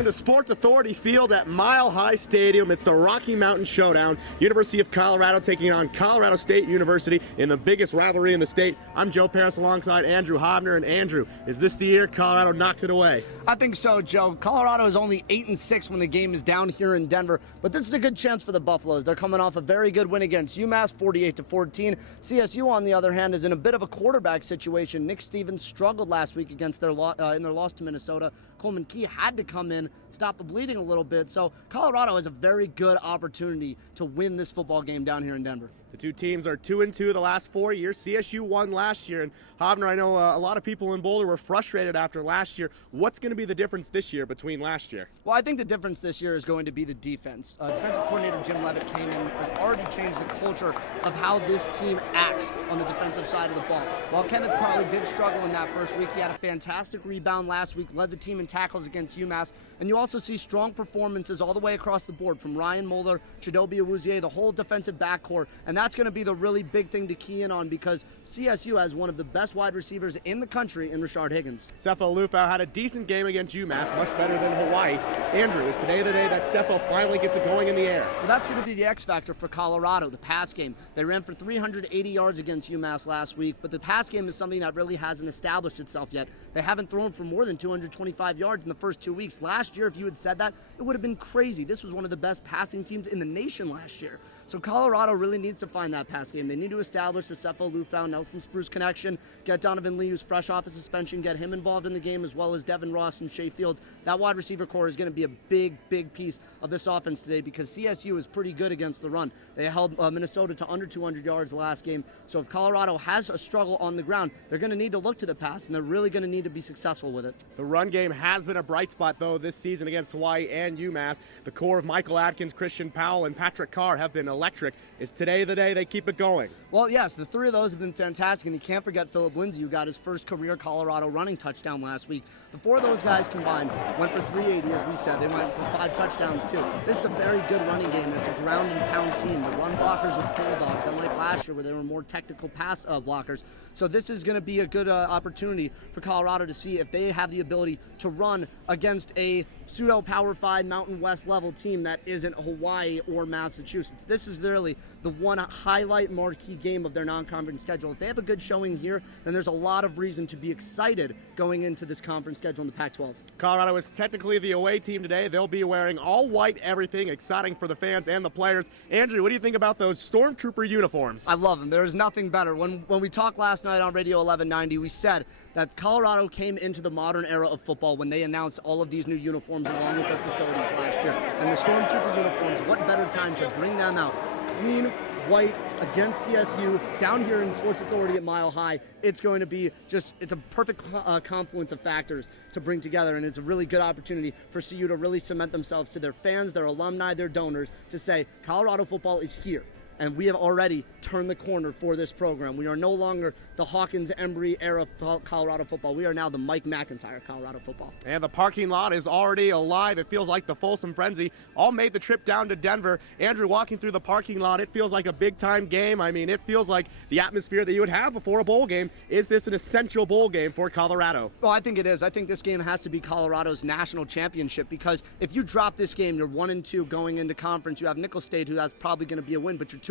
Welcome to Sports Authority Field at Mile High Stadium. It's the Rocky Mountain Showdown. University of Colorado taking on Colorado State University in the biggest rivalry in the state. I'm Joe Parris alongside Andrew Haubner. And Andrew, is this the year Colorado knocks it away? I think so, Joe. Colorado is only 8-6 when the game is down here in Denver, but this is a good chance for the Buffaloes. They're coming off a very good win against UMass, 48-14. CSU, on the other hand, is in a bit of a quarterback situation. Nick Stevens struggled last week against their in their loss to Minnesota. Coleman Key had to come in, stop the bleeding a little bit. So Colorado has a very good opportunity to win this football game down here in Denver. The two teams are 2-2 the last 4 years. CSU won last year, and Haubner, I know a lot of people in Boulder were frustrated after last year. What's going to be the difference this year between last year? Well, I think the difference this year is going to be the defense. Defensive coordinator Jim Leavitt came in, has already changed the culture of how this team acts on the defensive side of the ball. While Kenneth Crowley did struggle in that first week, he had a fantastic rebound last week, led the team in tackles against UMass, and you also see strong performances all the way across the board from Ryan Moeller, Chidobe Awuzie, the whole defensive backcourt, and that's going to be the really big thing to key in on because CSU has one of the best wide receivers in the country in Rashard Higgins. Sefo Lufau had a decent game against UMass, much better than Hawaii. Andrew, is today the day that Sefo finally gets it going in the air? Well, that's going to be the X factor for Colorado, the pass game. They ran for 380 yards against UMass last week, but the pass game is something that really hasn't established itself yet. They haven't thrown for more than 225 yards in the first 2 weeks. Last year, if you had said that, it would have been crazy. This was one of the best passing teams in the nation last year. So Colorado really needs to find that pass game. They need to establish the Sefo Lufau, Nelson Spruce connection, get Donovan Lee, who's fresh off a suspension, get him involved in the game, as well as Devin Ross and Shea Fields. That wide receiver core is going to be a big piece of this offense today because CSU is pretty good against the run. They held Minnesota to under 200 yards the last game. So if Colorado has a struggle on the ground, they're going to need to look to the pass, and they're really going to need to be successful with it. The run game has been a bright spot, though, this season against Hawaii and UMass. The core of Michael Adkins, Christian Powell, and Patrick Carr have been electric. Is today the day they keep it going? Well, yes, the three of those have been fantastic, and you can't forget Phillip Lindsay, who got his first career Colorado running touchdown last week. The four of those guys combined went for 380, as we said. They went for 5 touchdowns, too. This is a very good running game. It's a ground and pound team. The run blockers are bulldogs, unlike last year where they were more technical pass blockers. So this is going to be a good opportunity for Colorado to see if they have the ability to run against a pseudo-Power 5 Mountain West level team that isn't Hawaii or Massachusetts. This is literally the one highlight marquee game of their non-conference schedule. If they have a good showing here, then there's a lot of reason to be excited going into this conference schedule in the Pac-12. Colorado is technically the away team today. They'll be wearing all white everything, exciting for the fans and the players. Andrew, what do you think about those Stormtrooper uniforms? I love them. There's nothing better. When we talked last night on Radio 1190, we said that Colorado came into the modern era of football when they announced all of these new uniforms along with their facilities last year. And the Stormtrooper uniforms, what better time to bring them out? Clean, white, against CSU, down here in Sports Authority at Mile High. It's going to be it's a perfect confluence of factors to bring together, and it's a really good opportunity for CU to really cement themselves to their fans, their alumni, their donors, to say Colorado football is here. And we have already turned the corner for this program. We are no longer the Hawkins-Embry era of Colorado football. We are now the Mike McIntyre Colorado football. And the parking lot is already alive. It feels like the Folsom Frenzy all made the trip down to Denver. Andrew, walking through the parking lot, it feels like a big-time game. I mean, it feels like the atmosphere that you would have before a bowl game. Is this an essential bowl game for Colorado? Well, I think it is. I think this game has to be Colorado's national championship because if you drop this game, you're 1-2 going into conference. You have Nicholls State, who that's probably going to be a win, but you're 2-2.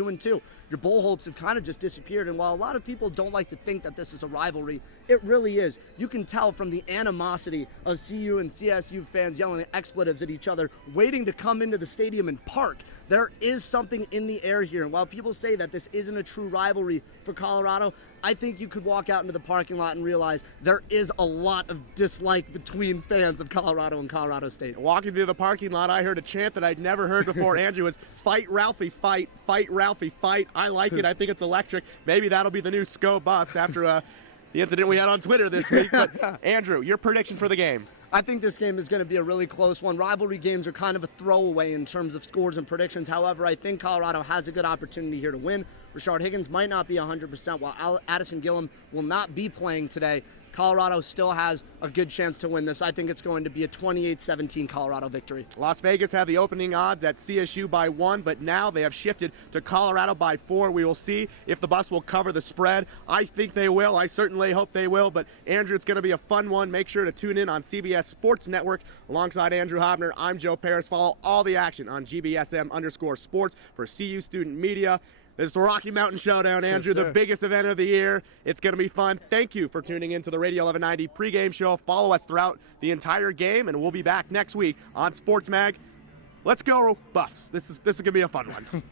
Your bowl hopes have kind of just disappeared, and while a lot of people don't like to think that this is a rivalry, it really is. You can tell from the animosity of CU and CSU fans yelling expletives at each other, waiting to come into the stadium and park. There is something in the air here, and while people say that this isn't a true rivalry for Colorado, I think you could walk out into the parking lot and realize there is a lot of dislike between fans of Colorado and Colorado State. Walking through the parking lot, I heard a chant that I'd never heard before. Andrew, was "Fight Ralphie, fight! Fight Ralphie, fight!" I like it. I think it's electric. Maybe that'll be the new SCO Buffs after the incident we had on Twitter this week. But Andrew, your prediction for the game? I think this game is going to be a really close one. Rivalry games are kind of a throwaway in terms of scores and predictions. However, I think Colorado has a good opportunity here to win. Rashard Higgins might not be 100%, while Addison Gillum will not be playing today. Colorado still has a good chance to win this. I think it's going to be a 28-17 Colorado victory. Las Vegas had the opening odds at CSU by 1, but now they have shifted to Colorado by 4. We will see if the Buffs will cover the spread. I think they will. I certainly hope they will. But Andrew, it's going to be a fun one. Make sure to tune in on CBS GBS Sports Network. Alongside Andrew Haubner, I'm Joe Parris. Follow all the action on GBSM_sports for CU Student Media. This is the Rocky Mountain Showdown, Andrew, the biggest event of the year. It's going to be fun. Thank you for tuning in to the Radio 1190 pregame show. Follow us throughout the entire game, and we'll be back next week on Sports Mag. Let's go, Buffs. This is going to be a fun one.